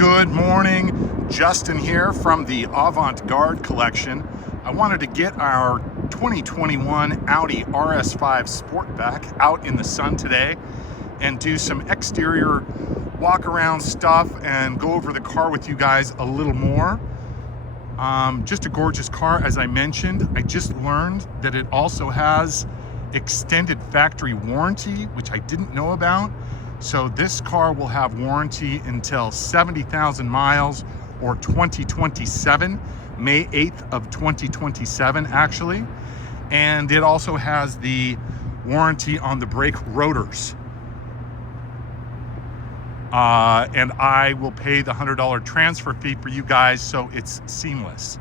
Good morning, Justin here from the Avant-Garde Collection. I wanted to get our 2021 Audi RS5 Sportback out in the sun today and do some exterior walk-around stuff and go over the car with you guys a little more. Just a gorgeous car, as I mentioned. I just learned that it also has extended factory warranty, which I didn't know about. So this car will have warranty until 70,000 miles or 2027, May 8th of 2027 actually. And it also has the warranty on the brake rotors. And I will pay the $100 transfer fee for you guys, so it's seamless.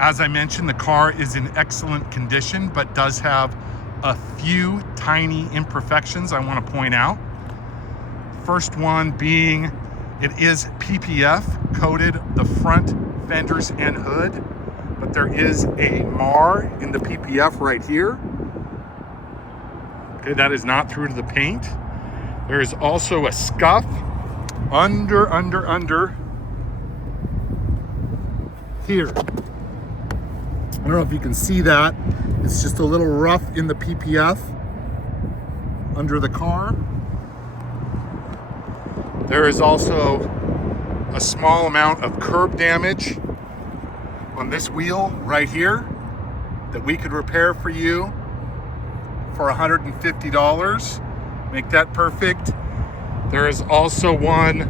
As I mentioned, the car is in excellent condition, but does have a few tiny imperfections I want to point out. First one being, it is PPF coated, the front fenders and hood, but there is a mar in the PPF right here. Okay, that is not through to the paint. There is also a scuff under here. I don't know if you can see that. It's just a little rough in the PPF under the car. There is also a small amount of curb damage on this wheel right here that we could repair for you for $150. Make that perfect. There is also one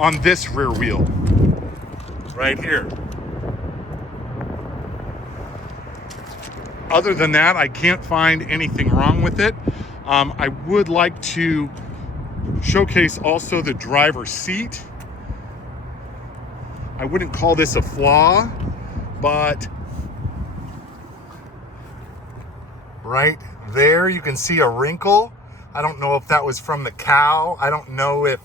on this rear wheel right here. Other than that, I can't find anything wrong with it. I would like to showcase also the driver's seat. I wouldn't call this a flaw, but right there you can see a wrinkle. I don't know if that was from the cow. I don't know if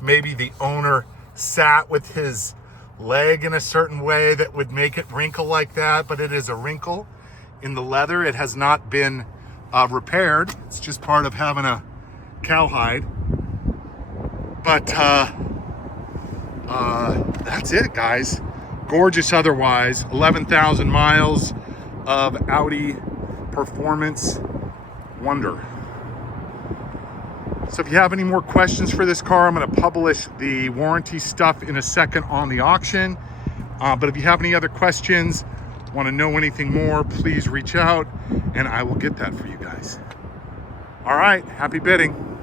maybe the owner sat with his leg in a certain way that would make it wrinkle like that, but it is a wrinkle in the leather. It has not been repaired. It's just part of having a cowhide. But that's it, guys. Gorgeous otherwise. 11,000 miles of Audi performance wonder. So if you have any more questions for this car, I'm going to publish the warranty stuff in a second on the auction. But if you have any other questions, want to know anything more, please reach out and I will get that for you guys. All right, happy bidding.